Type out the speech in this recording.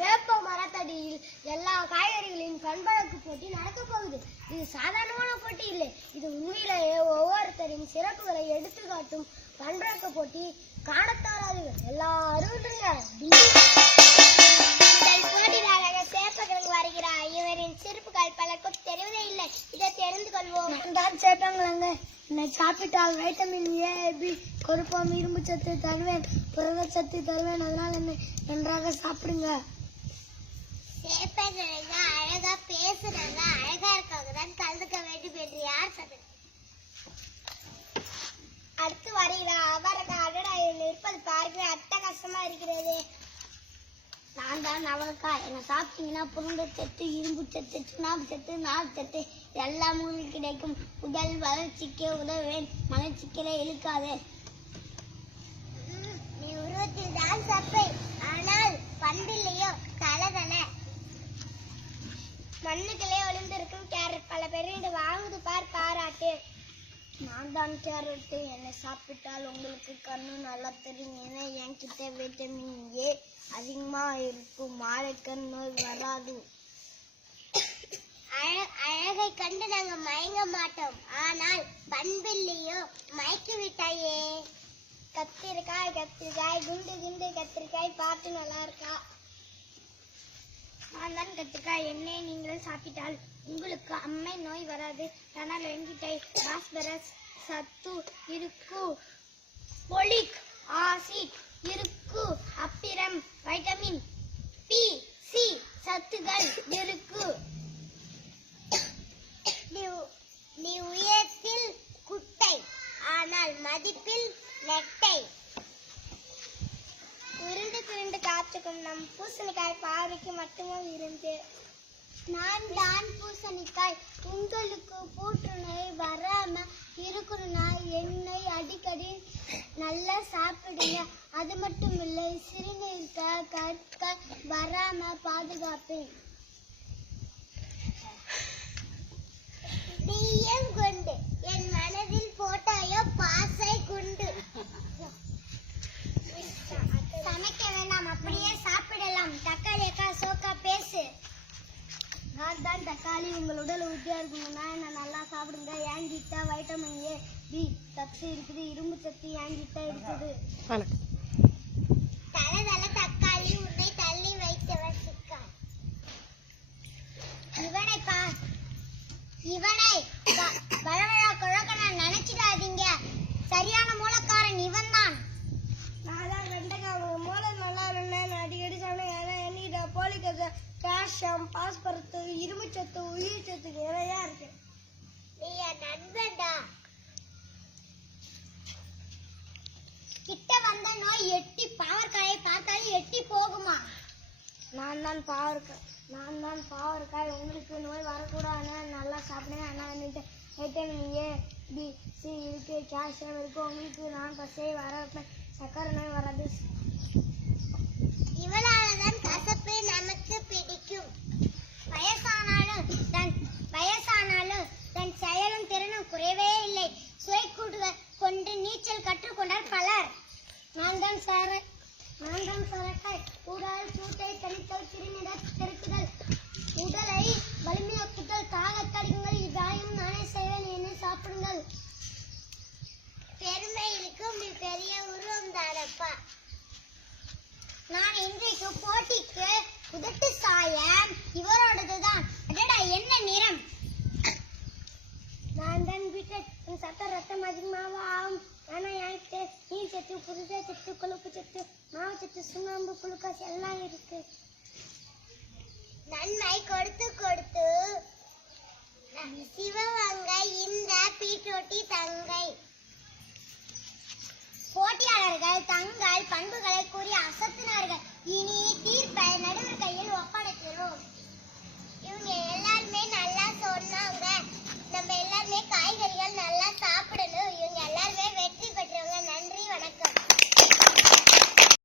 வேப்ப மரத்தடியில் எல்லா காய்கறிகளின் பண்பழக்கு போட்டி நடக்க போகுது. இது சாதாரணமான போட்டி இல்லை. இது உண்மையிலேயே ஒவ்வொருத்தரின் சிறப்புகளை எடுத்துக்காட்டும் பண்பழக்க போட்டி காணத்தாராதீர்கள் எல்லாரும் சேப்பகிழங்கு வருகிறார் இவரின் சிறப்புகள் பலருக்கும் தெரிவதே இல்லை. இதை தெரிந்து கொள்வோம். நான் தான் என்னை சாப்பிட்டால் வைட்டமின் ஏ பி கொழுப்பம் இரும்பு சத்து தருவேன். புரத சத்து தருவேன். அதனால் என்னை நன்றாக சாப்பிடுங்க. சேப்பங்கிழங்க அழகா பேசுறாங்க அழகா இருக்காங்க தான் கலந்துக்க வேண்டும் என்று யார் சொன்னது? அடுத்து வரையில அவரது அடடா இருப்பது பார்க்க அட்டகாசமா இருக்கிறது. நான் தான் நவலக்கா என்னை சாப்பிட்டீங்கன்னா புரண்ட சத்து இரும்பு சத்து சுண்ணாம்பு சத்து நார் சத்து எல்லாம் உங்களுக்கு கிடைக்கும். உடல் வளர்ச்சிக்கே உதவேன் மலர்ச்சிக்கலை இழுக்காதே. நீ உருவத்தில் தான் சப்பை ஆனால் பண்பில்லையோ தலதல மண்ணுக்குள்ளே ஒளிந்திருக்கும் கேரட். பல பேர் இன்று வாங்குது பார் பாராட்டு. நான் தான் கேரட்டு. என்னை சாப்பிட்டால் உங்களுக்கு கண்ணு நல்லா தெரியும் ஏன்னா என்கிட்ட விட்டமின் ஏ அதிகமாக இருக்கும் மாலைக்கண் நோய் வராது. அழ- அழகை கண்டு நாங்கள் மயங்க மாட்டோம். ஆனால் பண்பில்லையோ மயக்கி விட்டாயே கத்திரிக்காய் கத்திரிக்காய் குண்டு குண்டு கத்திரிக்காய் பார்த்து நல்லா இருக்கா? நான் தான் என்னை நீங்கள் சாப்பிட்டால் உங்களுக்கு அம்மை நோய் வராது. ஆனால் வெங்கிட்டை பாஸ்பரஸ் சத்து இருக்கு பொலிக் ஆசிட் இருக்கு அப்பிரம் வைட்டமின் பி சி சத்துகள் இருக்கு. நீ உயரத்தில் குட்டை ஆனால் மதிப்பில் நெட்டை. காத்துக்கும். நம் பூசணிக்காய் பார்வைக்கு மட்டுமே இருந்து. நான் தான் பூசணிக்காய். உங்களுக்கு புற்றுநோய் வராம இருக்கணும்னா என்னை அடிக்கடி நல்லா சாப்பிடுங்க. அது மட்டும் இல்லை சிறுநீர்க்க கற்க வராம பாதுகாப்பேன். நீயும் குண்டு என் மனதில் போட்டாயோ பாசை குண்டு சமைக்க வேண்டாம் அப்படியே சாப்பிடலாம் தக்காளி அக்கா சோக்கா பேசு நான் தக்காளி உங்கள் உடல் உறுதியா இருக்கணும்னா என்ன? நல்லா சாப்பிடுங்க. ஏங்கிட்ட வைட்டமின் ஏ பி சத்து இருக்குது. இரும்பு சத்து ஏங்கிட்ட இருக்குது. தலதல தக்காளி சத்து இரும்பு சத்து உயிர் சத்து நிறையா இருக்கு. நீ என் நண்பன்டா. கிட்ட வந்த நோய் எட்டி பாவற்காயை பார்த்தாலே எட்டி போகுமா? நான் தான் பாவற்காய் நான் தான் பாவற்காய் உங்களுக்கு நோய் வரக்கூடாதுன்னு நல்லா சாப்பிடுங்க ஆனால் வைட்டமின் ஏ பி சி இருக்கு கால்சியம் இருக்கு. உங்களுக்கு நான் பசை வர வைப்பேன். சக்கரை நோய் வராது. இவளாலதான் கசப்பு நான் தான் சார. நான் தான் சரக்காய். உடல் சூட்டை தணித்தல் திருநிடல் பெருக்குதல் உடலை வலிமையாக்குதல். தாகத்தடிக்குங்கள் இவ்வாயும் நானே செய்வேன். என்னை சாப்பிடுங்கள். பெருமை பெரிய உருவம் தானப்பா. நான் இன்றைக்கு போட்டிக்கு உதட்டு சாயம். இவரோடதுதான். அடடா என்ன நிறம்? நான் தான் வீட்டில் சத்த ரத்தம் அதிகமாக ஆகும் ஆனால் எனக்கு மீன் சத்து புரித சத்து கொழுப்பு சத்து மாவு சத்து சுண்ணாம்பு குளுக்கோஸ் எல்லாம் இருக்கு. நன்மை கொடுத்து கொடுத்து. சிவவங்க இந்த பீட்டோட்டி தங்கை. போட்டியாளர்கள் தங்கள் பண்புகளை கூறி அசத்தினார்கள். இனி தீர்ப்பை நடுவர் கையில் ஒப்படைக்கிறோம். இவங்க எல்லாருமே நல்ல